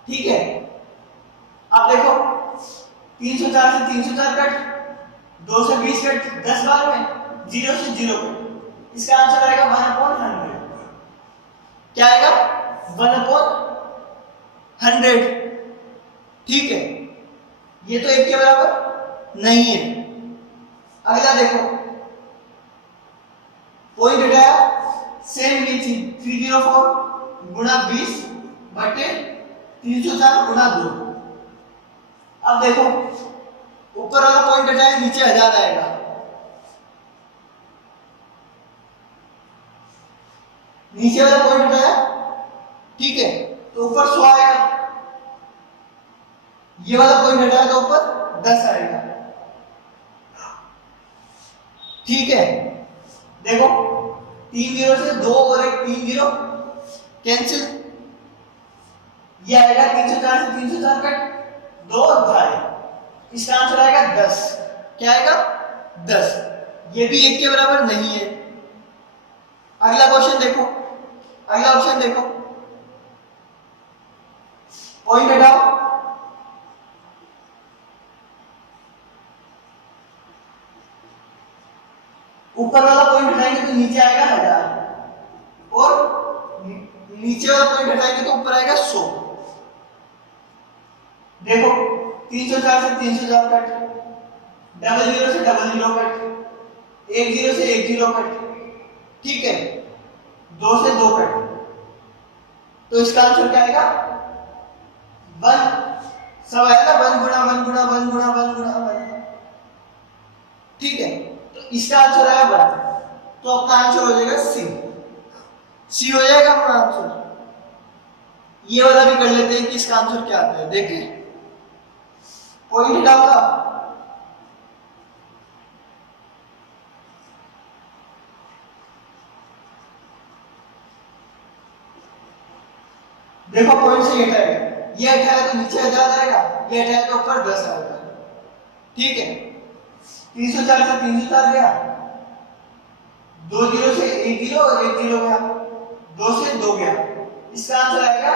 ठीक है। अब देखो 304 से 304 कट, 2 से 20 कट, 10 बार में 0 से 0 कट, इसका आंसर आएगा 1/100। क्या आएगा? 1/100, ठीक है। ये तो 1 के बराबर नहीं है। अगला देखो, पॉइंट हटाया, सेम ये चीज 304 गुणा 20 बटे 304 गुणा 2। अब देखो ऊपर वाला पॉइंट हटाया, नीचे 1000 आएगा, नीचे वाला पॉइंट हटाया, ठीक है, तो ऊपर 100 आएगा, ये वाला पॉइंट हटाया तो ऊपर 10 आएगा, ठीक है। देखो 3 जीरो से 2 और 1 3 जीरो कैंसिल, ये आएगा 304 से 304 कट, 2 और 2.5, इसका आंसर आएगा 10। क्या आएगा? 10। ये भी 1 के बराबर नहीं है। अगला क्वेश्चन देखो, अगला ऑप्शन देखो, पॉइंट हटाओ, ऊपर वाला पॉइंट हटाएंगे तो नीचे आएगा 1000 और नीचे वाला पॉइंट हटाएंगे तो ऊपर आएगा 100। देखो 304 से 304 कट, डबल जीरो से डबल जीरो कट, 1 जीरो से 1 जीरो कट, ठीक है, 2 से 2 कट, तो इसका आंसर क्या आएगा? 1। सब आएगा 1 गुणा 1 गुणा 1 गुणा 1 गुणा 1, ठीक है, तो इसका आंसर आया 1, तो अपना आंसर हो जाएगा सी। सी हो जाएगा अपना आंसर। ये वाला भी कर लेते हैं कि इसका आंसर क्या आता है। देखें पॉइंट हटाऊंगा, देखो पॉइंट से हटाएगा, ये हटाया तो नीचे 1000 आएगा, ये हटाया तो ऊपर 10 आएगा, ठीक है। 304 से 304 गया, 2 जीरो से 1 जीरो और 1 जीरो गया, 2 से 2 गया, इसका आंसर आएगा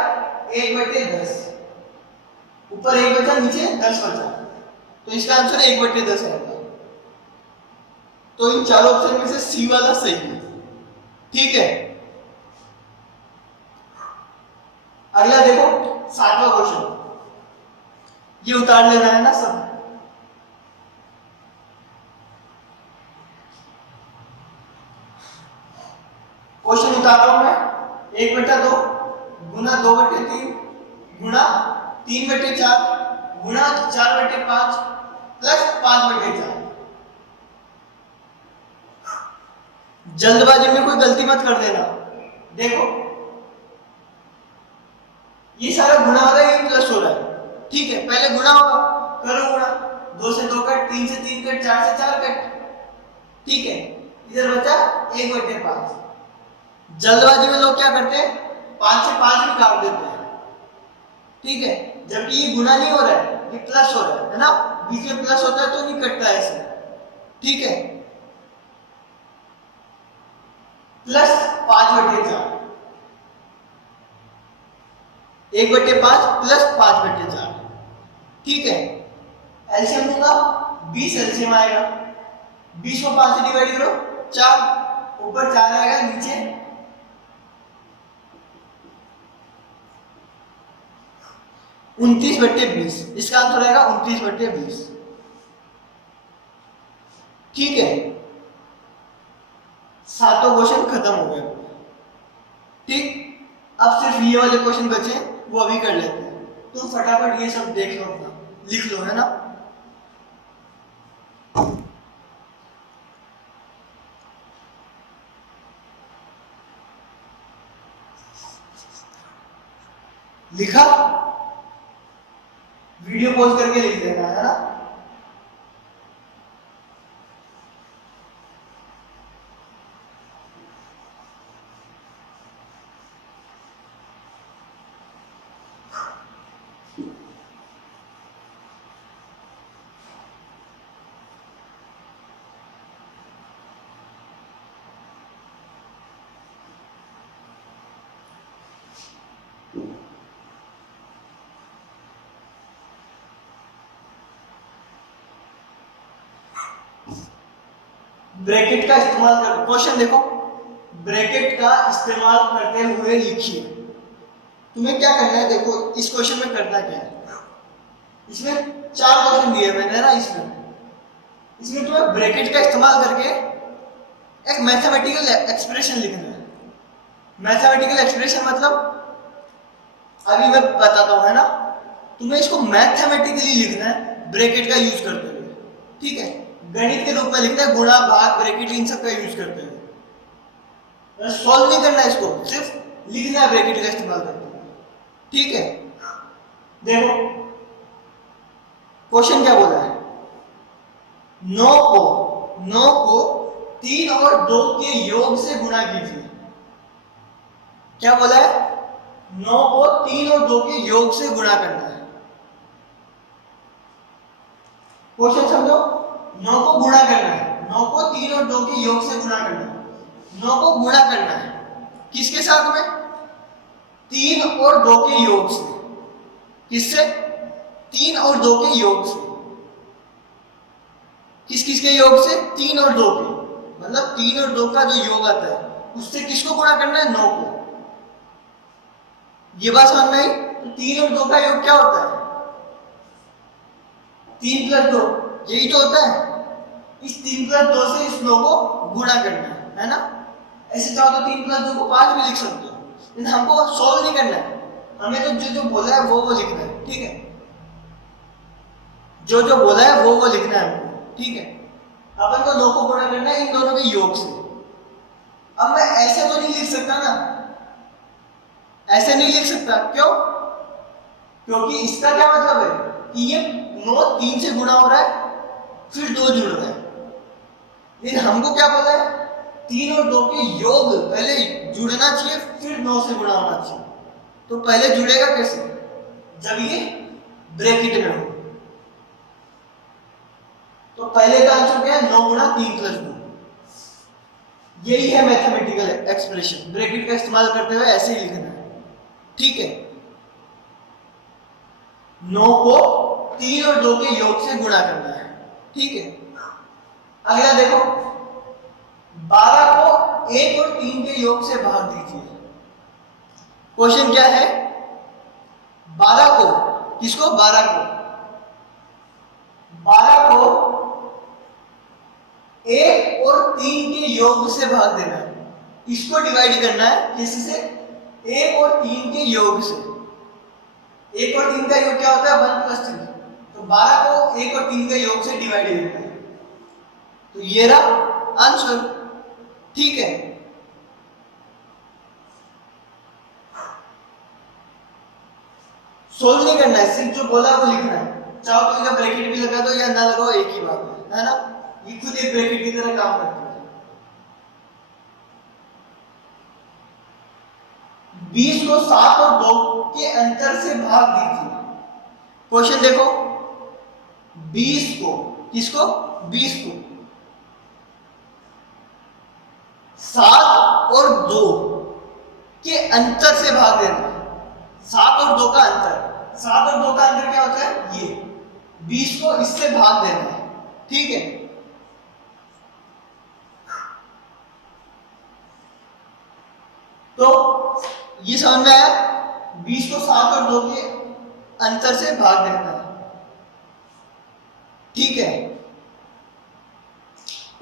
1/10। ऊपर 1 बचा, नीचे 10 बचा, तो इसका आंसर 1/10 आएगा। तो इन चारों ऑप्शन में से सी वाला सही है, ठीक है। अगला देखो 7वां क्वेश्चन, ये उतार लेना है ना सब। क्वेश्चन उतार रहा हूं मैं, 1/2 गुना 2/3 गुना 3/4 गुणा 4/5 प्लस 5/4। जल्दबाजी में कोई गलती मत कर देना। देखो ये सारा गुणा हो रहा है, ये प्लस हो रहा है, ठीक है, पहले गुणा होगा, करो गुणा, 2 से 2 कट, 3 से 3 कट, 4 से 4 कट, ठीक है, इधर बचा 1/5। जल्दबाजी में लोग क्या करते हैं, 5 से 5 भी काट देते हैं, ठीक है, जबकि ये गुणा नहीं हो रहा है, ये प्लस हो रहा है ना, बीच में प्लस होता है तो नहीं कटता है ऐसे, ठीक है। प्लस 5/4, 1/5 प्लस 5/4, ठीक है। एलसीएम दूंगा, 20 एलसीएम आएगा, 20 को 5 से डिवाइड करो, 4, ऊपर 4 आएगा, नीचे 29/20, इसका आंसर आएगा 29/20, ठीक है। 7वां क्वेश्चन खत्म हो गया, ठीक। अब सिर्फ ये वाले क्वेश्चन बचे, वो अभी कर लेते हैं। तुम फटाफट ये सब देख लो, अपना लिख लो, है ना। लिखा? वीडियो पॉज करके लिख देना, है ना। ब्रैकेट का इस्तेमाल कर, क्वेश्चन देखो, ब्रैकेट का इस्तेमाल करते हुए लिखिए। तुम्हें क्या करना है, देखो इस क्वेश्चन में करना क्या है, इसमें 4 क्वेश्चन दिए मैंने ना, इसमें तुम्हें ब्रैकेट का इस्तेमाल करके एक मैथमेटिकल एक्सप्रेशन लिखना है। मैथमेटिकल एक्सप्रेशन मतलब अभी मैं बताता हूं, है ना। तुम्हें इसको मैथमेटिकली लिखना है ब्रैकेट का यूज करते हुए, ठीक है। गणित के रूप में लिखना है, गुणा भाग ब्रैकेट इन सब का यूज करते हुए। सॉल्व नहीं करना है इसको, सिर्फ लिखना है ब्रैकेट का इस्तेमाल करते हुए, ठीक है। देखो क्वेश्चन क्या बोला है, 9 को 3 और 2 के योग से गुणा कीजिए। क्या बोला है, 9 को 3 और 2 के योग से गुणा करना है। क्वेश्चन समझो, 9 को गुणा करना है, 9 को 3 और 2 के योग से गुणा करना है। 9 को गुणा करना है किसके साथ में, 3 और 2 के योग से। किससे, 3 और 2 के योग से। किस किस के योग से, 3 और 2 के, मतलब 3 और 2 का जो योग आता है उससे किसको गुणा करना है, 9 को। ये बात समझ में आई। तो 3 और 2 का योग क्या होता है, 3 प्लस 2, यही तो होता है। इस 3 प्लस 2 से इस 9 को गुणा करना है ना। ऐसे चाहो तो 3 प्लस 2 को 5 भी लिख सकते हो, लेकिन हमको सॉल्व नहीं करना है, हमें तो जो जो बोला है वो लिखना है, ठीक है। जो जो बोला है वो लिखना है हमको, ठीक है। अपन को 9 को गुणा करना है इन दोनों के योग से। अब मैं ऐसे तो नहीं लिख सकता ना, ऐसे नहीं लिख सकता, क्यों, क्योंकि इसका क्या मतलब है कि ये 9 3 से गुणा हो रहा है, फिर 2 जुड़ रहा है। लेकिन हमको क्या बोला है, 3 और 2 के योग पहले जुड़ना चाहिए, फिर 9 से गुणा होना चाहिए। तो पहले जुड़ेगा कैसे, जब ये ब्रैकेट में हो। तो पहले का आंसर क्या है, 9 गुणा 3 प्लस 2। यही है मैथमेटिकल एक्सप्रेशन, ब्रैकेट का इस्तेमाल करते हुए ऐसे ही लिखना है, ठीक है। 9 को 3 और 2 के योग से गुणा करना है, ठीक है। अगला देखो, 12 को 1 और 3 के योग से भाग दीजिए। क्वेश्चन क्या है, 12 को, किसको, 12 को 1 और 3 के योग से भाग देना है। इसको डिवाइड करना है किससे, 1 और 3 के योग से। 1 और 3 का योग क्या होता है, 1 प्लस 3। तो 12 को 1 और 3 के योग से डिवाइड करना है, तो ये रहा आंसर, ठीक है। सोल्व नहीं करना है, सिर्फ जो बोला वो लिखना है। चाहो तो इधर ब्रैकेट भी लगा दो या ना लगाओ, एक ही बात है ना। ये खुद एक ब्रैकेट की तरह काम करती है। 20 को 7 और 2 के अंतर से भाग दीजिए। क्वेश्चन देखो, 20 को, किसको, 20 को 7 और 2 के अंतर से भाग देना। 7 और 2 का अंतर, 7 और 2 का अंतर क्या होता है, ये 20 को इससे भाग देना है, ठीक है। तो ये समझ में आया, 20 को 7 और 2 के अंतर से भाग देना है, ठीक है।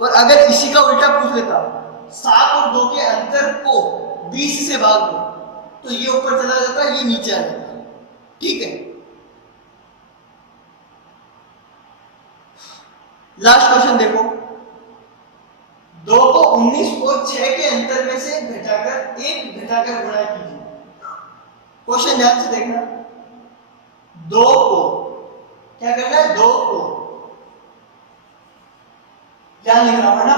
और अगर इसी का उल्टा पूछ लेता, 7 और 2 के अंतर को 20 से भाग दो, तो ये ऊपर चला जाता है, ये नीचे आ जाता है, ठीक है। लास्ट क्वेश्चन देखो, 2 को 19 और 6 के अंतर में से घटाकर 1 घटाकर गुणा कीजिए। क्वेश्चन ध्यान से देखना, 2 को क्या करना है, 2 को क्या लिख रहा हूं ना,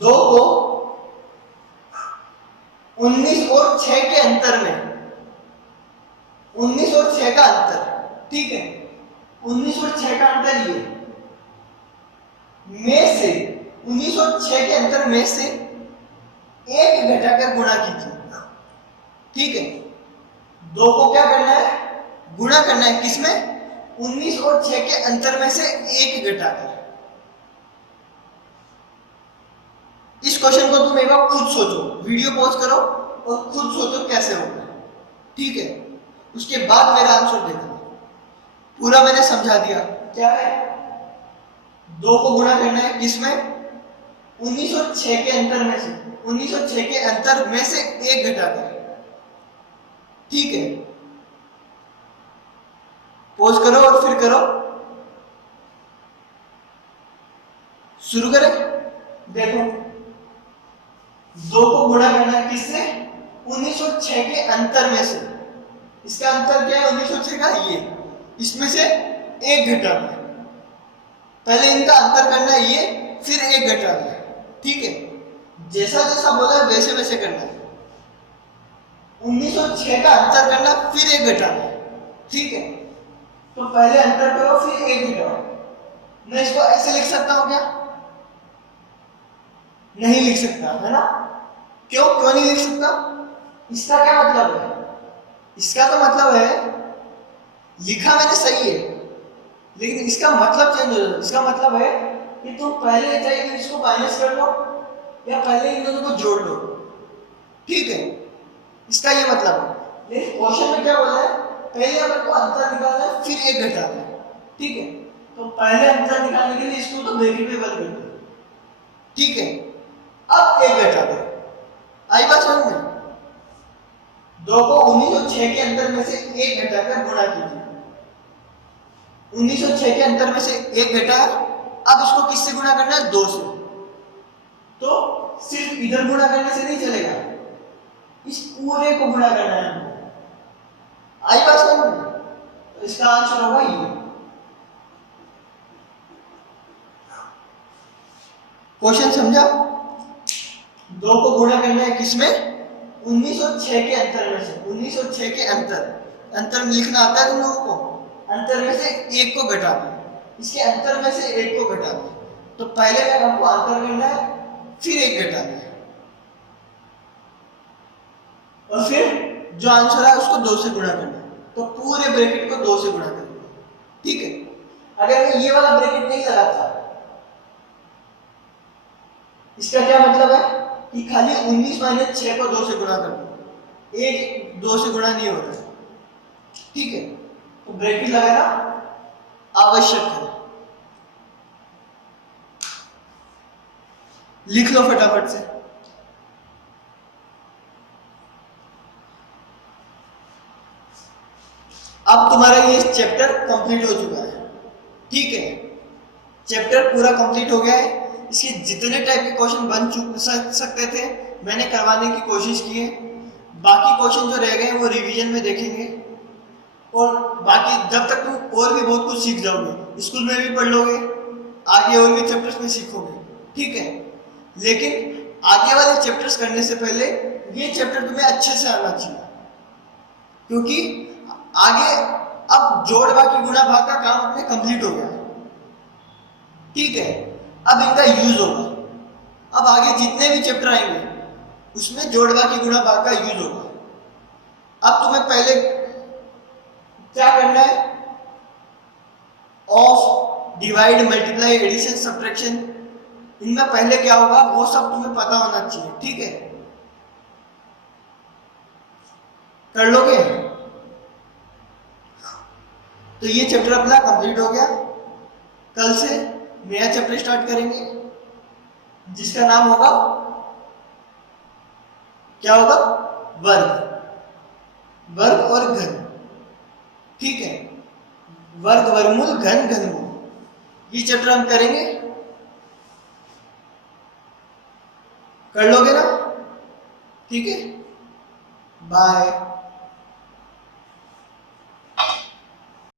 2 को 19 और 6 के अंतर में, 19 और 6 का अंतर, ठीक है। 19 और 6 का अंतर ये में से, 19 और 6 के अंतर में से 1 घटाकर गुणा कीजिए, ठीक है। 2 को क्या करना है, गुणा करना है किसमें, 19 और 6 के अंतर में से 1 घटाकर। इस क्वेश्चन को तुम एक बार खुद सोचो, वीडियो पॉज करो और खुद सोचो कैसे होगा, ठीक है। उसके बाद मेरा आंसर देखो, पूरा मैंने समझा दिया। क्या है, 2 को गुणा करना है किसमें, 1906 के अंतर में से 1906 के अंतर में से एक घटाकर, ठीक है। पॉज करो और फिर करो, शुरू करें। देखो, 2 को गुणा करना है किससे? 1906 के अंतर में से। इसका अंतर क्या है? 1906 का ये, इसमें से एक घटाना है। पहले इनका अंतर करना है ये, फिर एक घटाना है, ठीक है। जैसा जैसा बोला है वैसे वैसे करना है। 1906 का अंतर करना, फिर एक घटाना है, ठीक है। तो पहले अंतर करो, फिर एक घटाओ। मैं इसको ऐसे लिख सकता हूं क्या? नहीं लिख सकता, है ना? क्यों नहीं लिख सकता? इसका क्या मतलब है? इसका तो मतलब है, लिखा मैंने सही है, लेकिन इसका मतलब चेंज हो जाता। इसका मतलब है कि तुम पहले चाहे इसको माइनस कर लो या पहले इन दोनों को जोड़ लो, ठीक है। इसका ये मतलब है। लेकिन क्वेश्चन में क्या बोला है? पहले अपन को अंतर निकालना है, फिर एक घटाना है, ठीक है। तो पहले अंतर निकालने के लिए इसको तो ब्रैकेट में बंद कर दो, ठीक है। अब एक घटा दो। आई बात समझ में? 2 को 1906 के अंतर में से एक घटाकर गुणा कीजिए। 1906 के अंतर में से एक घटा, अब इसको किससे गुणा करना है? 2 से। तो सिर्फ इधर गुणा करने से नहीं चलेगा, इस पूरे को गुणा करना है। आई बात समझ में? तो इसका आंसर होगा ये। क्वेश्चन समझा? 2 को गुणा करना है किसमें? 1906 के अंतर में से। 1906 के अंतर में लिखना आता है तुम लोगों को? अंतर में से एक को घटा दो, इसके अंतर में से एक को घटा दो। तो पहले में हमको अंतर करना है, फिर एक घटाना है, और फिर जो आंसर है उसको 2 से गुणा करना है। तो पूरे ब्रैकेट को 2 से गुणा करना है, ठीक है। अगर मैं ये वाला ब्रैकेट नहीं लगाता, इसका क्या मतलब है कि खाली 19 माइनस 6 को 2 से गुणा कर दो, एक 2 से गुणा नहीं हो रहा है, ठीक है। तो ब्रैकेट लगाना आवश्यक है। लिख लो फटाफट से। अब तुम्हारा ये चैप्टर कंप्लीट हो चुका है, ठीक है। चैप्टर पूरा कंप्लीट हो गया है। इसके जितने टाइप के क्वेश्चन बन सकते थे मैंने करवाने की कोशिश की है। बाकी क्वेश्चन जो रह गए वो रिवीजन में देखेंगे, और बाकी जब तक तुम और भी बहुत कुछ सीख जाओगे, स्कूल में भी पढ़ लोगे, आगे और भी चैप्टर्स में सीखोगे, ठीक है। लेकिन आगे वाले चैप्टर्स करने से पहले ये चैप्टर तुम्हें अच्छे से आना चाहिए, क्योंकि आगे अब जोड़ बाकी गुणा भाग का काम अपने कंप्लीट हो गया, ठीक है। अब इनका यूज होगा। अब आगे जितने भी चैप्टर आएंगे उसमें जोड़ बाकी गुणा भाग का यूज होगा। अब तुम्हें पहले क्या करना है? Of, divide, multiply, addition, subtraction, इनमें पहले क्या होगा वो सब तुम्हें पता होना चाहिए, ठीक है। कर लोगे? तो ये चैप्टर अपना कंप्लीट हो गया। कल से नया चैप्टर स्टार्ट करेंगे जिसका नाम होगा, क्या होगा? वर्ग और घन, ठीक है। वर्ग, वर्गमूल, घन, घनमूल, ये चैप्टर हम करेंगे। कर लोगे ना? ठीक है, बाय।